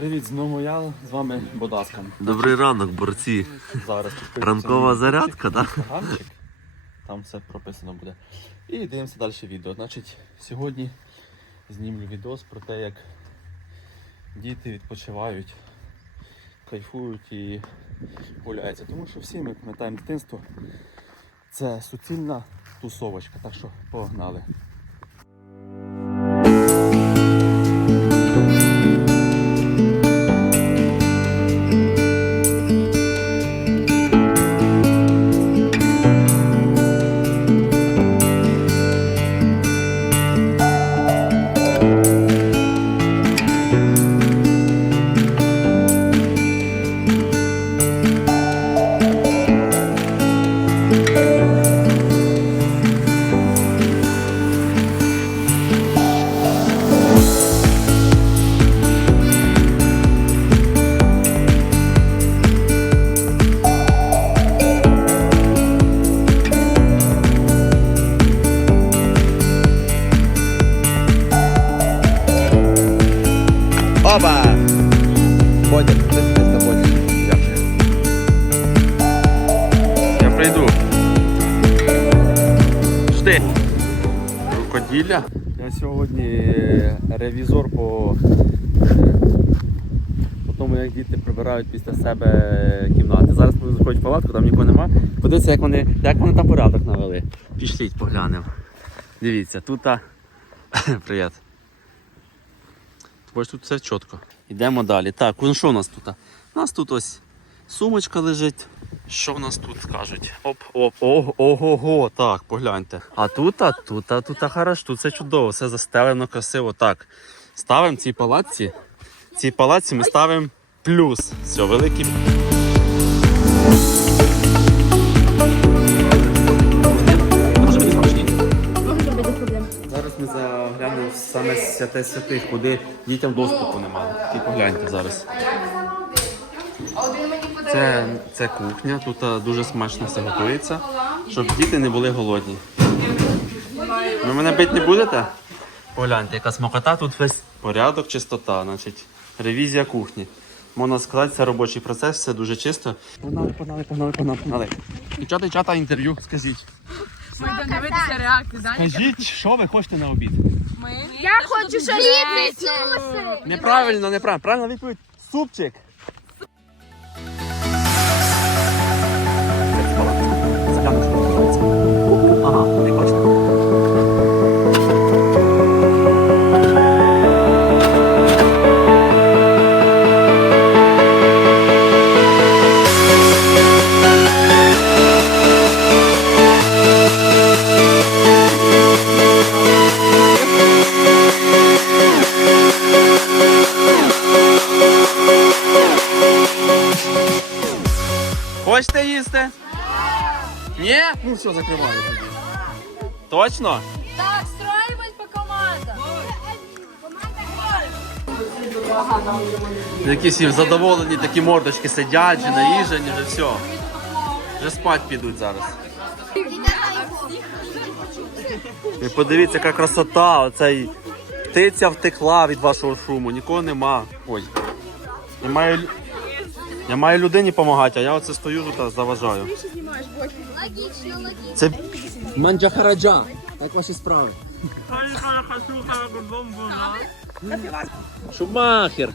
Привіт, знову я з вами Бодаскан. Добрий ранок, борці. Зараз Ранкова зарядка, так? інстаграмчик. Там все прописано буде. І дивимося далі відео. Значить, сьогодні знімлю відос про те, як діти відпочивають, кайфують і гуляються. Тому що всі ми пам'ятаємо дитинство. Це суцільна тусовочка, так що погнали. Бодя, ти на Бодя. Я прийду. Жди. Рукоділля. Я сьогодні ревізор по, по тому, як діти прибирають після себе кімнати. Зараз ми заходять в палатку, там нікого нема. Подивіться, як вони, як вони там порядок навели. Пішліть, поглянемо. Дивіться, тут. Привіт. Бачиш, тут все чітко. Йдемо далі. Так, ну що у нас тут? У нас тут ось сумочка лежить. Що в нас тут скажуть? Оп, оп, ого, ого, так, погляньте. А тут, а тут, а тут, а хорошо, тут все чудово, все застелено, красиво. Так. Ставимо цій палаці. Цій палаці ми ставимо плюс. Все, великий. Саме святе святих, куди дітям доступу немає. І погляньте зараз. Це, це кухня, тут дуже смачно все готується, щоб діти не були голодні. Ви мене бити не будете? Погляньте, яка смакота, тут весь порядок, чистота, значить, ревізія кухні. Можна сказати, це робочий процес, все дуже чисто. Погнали, погнали, погнали, погнали, погнали. Дівчата, дівчата, інтерв'ю, скажіть. Ми дивитися реакцію, Дані. Скажіть, що ви хочете на обід? Ми Я хочу шаліти. Неправильно, неправильно. Правильна відповідь. Супчик. Все, закриваю тоді. Точно? Так, строїмось по командам. Якісь всі задоволені, такі мордочки сидять, вже наїжені, вже все. Вже спать підуть зараз. І подивіться, яка красота, оцей птиця втекла від вашого шуму, нікого нема. Ой. Лю- я маю людині допомагати, а я оце стою тут та заважаю. Логічно, логічно. Це Манджахараджа. Як ваші справи? Шумахер.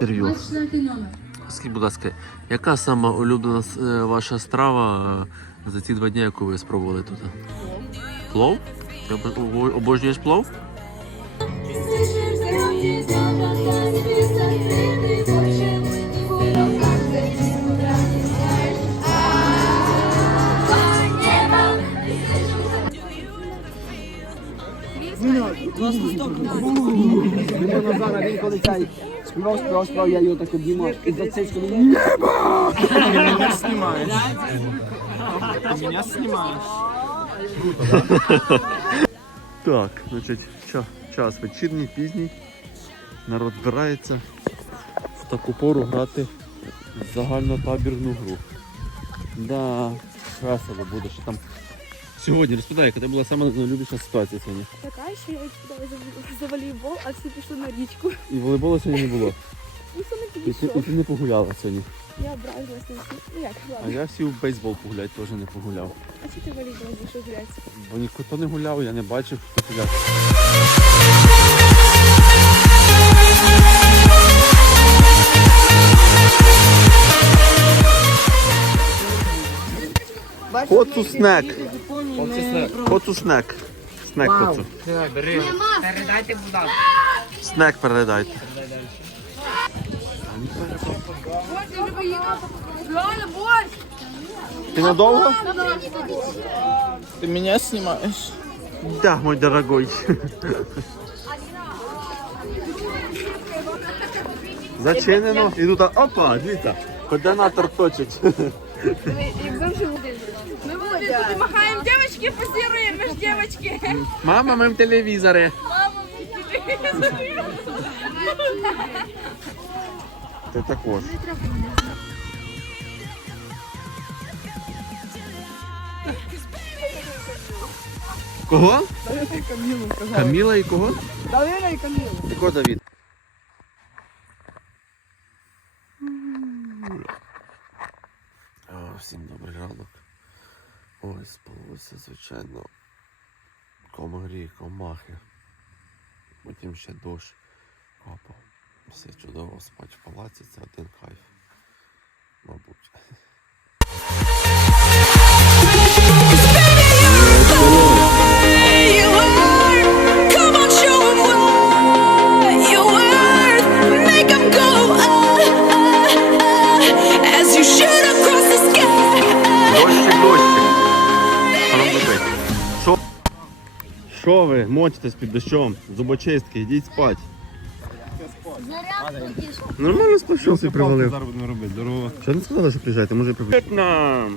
Інтерв'ю. Скажіть, будь ласка, яка сама улюблена е, ваша страва е, за ці два дні, яку ви спробували тут? Плов? Ти обо- обожнюєш плов? Назара, він коли цей співав, співав, співав, я його так обіймав. І за цей сказав, єба! Мене знімаєш. Мене знімаєш. Так, значить, час, час вечірній, пізній. Народ збирається в таку пору грати в загальнотабірну гру. Да, весело буде, що там. Сьогодні розповідай, яка була саме найулюбленіша ситуація сьогодні. Така, що я відповідала за, волейбол, а всі пішли на річку. І волейболу сьогодні не було. Ніхто не І ти, і ти не погуляла сьогодні. Я образилась на всіх. Ну як, А ладно. я всі в бейсбол погуляти теж не погуляв. А чи ти волейбол вийшов гуляти? Бо ніхто не гуляв, я не бачив, хто гуляв. Хоцу снек. Хоцу снек. Снек хоцу. Передайте, будь ласка. Снек передайте. Реально, борщ! Ти надовго? Ти мене знімаєш? Да, мой дорогой. Зачинено. І тут, опа, дивіться, координатор точить. Ми будемо тут махаємо, дівчатки, позируємо, ми ж дівчатки. Мама, ми в телевізорі. Ти також. Кого? Каміла і кого? Давида і Каміла. І кого Давід? О, всім добрий ранок. Ой, спалося, звичайно. Комарі, комахи. Потім ще дощ капав. Все чудово спать в палаці, це один кайф. Мабуть. Що ви мочитесь під дощом? Зубочистки, йдіть спать. Нормально спав, що собі привалив. Зараз будемо робити. Що не сказали, що приїжджаєте? Може приїжджати нам.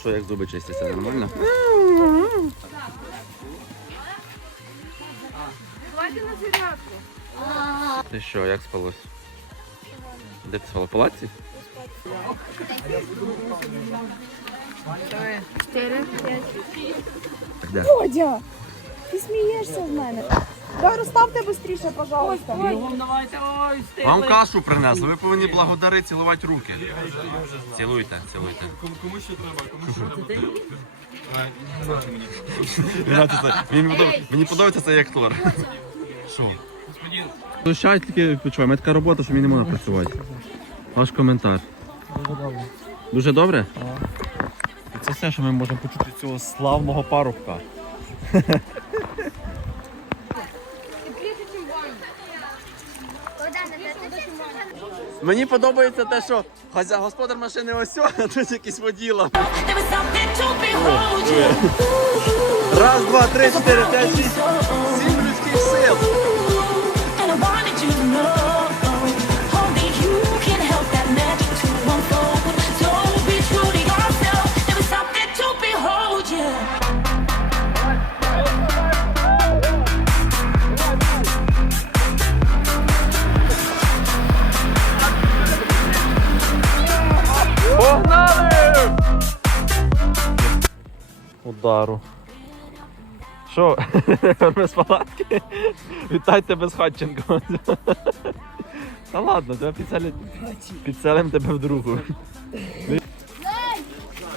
Що, як зуби чистяться, нормально? Давайте на зарядку. Ти що, як спалось? Де ти спала? В палаці? Де? Бодя! Ти смієшся з мене. Давай розставте швидше, пожалуйста. Давайте, ой. Вам кашу принесли, ви повинні благодарити, цілувати руки. Цілуйте, цілуйте. Кому ще треба? Кому ще Мені подобається, мені подобається цей актор. Що? Лишай тільки відпочивай. У така робота, що мені не можна працювати. Ваш коментар. Дуже добре. Дуже добре? Це все, що ми можемо почути цього славного парубка. Мені подобається те, що господар машини ось, а тут якийсь воділа. Раз, два, три, чотири, п'ять, шість. Сім людських сил. Удару. Що, без палатки? Вітайте без Хатченко. Та ладно, тебе підселять. Підселимо тебе в другу.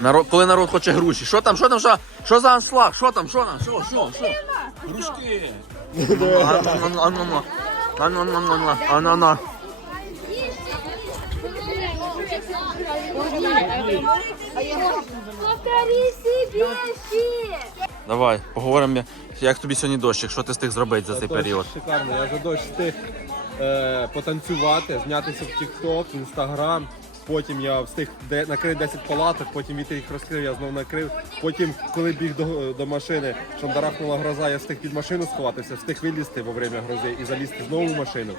Народ, коли народ хоче груші. Що там, що там, що? Що за аншлаг? Що там, що там, що, що, що? Грушки. Ана-на-на. Ана-на. Повтори себе ще. Давай, поговоримо, як тобі сьогодні дощик, що ти встиг зробити за цей період. Шикарно, я за дощ встиг е, потанцювати, знятися в TikTok, в Instagram. Потім я встиг де, накрити 10 палаток, потім вітер їх розкрив, я знову накрив. Потім, коли біг до, до машини, шандарахнула гроза, я встиг під машину сховатися, встиг вилізти во время грози і залізти знову в машину,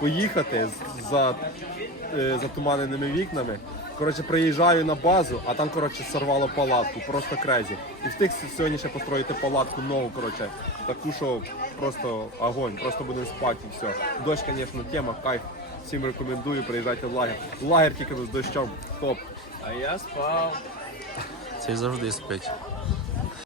поїхати з- за е, затуманеними вікнами. Коротше, приїжджаю на базу, а там коротше сорвало палатку, просто крезі. І встиг сьогодні ще построїти палатку нову, коротше, таку, що просто огонь, просто будемо спати і все. Дощ, звісно, тема, кайф. Всім рекомендую, приїжджайте в лагер. Лагер тільки з дощом, топ. А я спав. Цей завжди спить.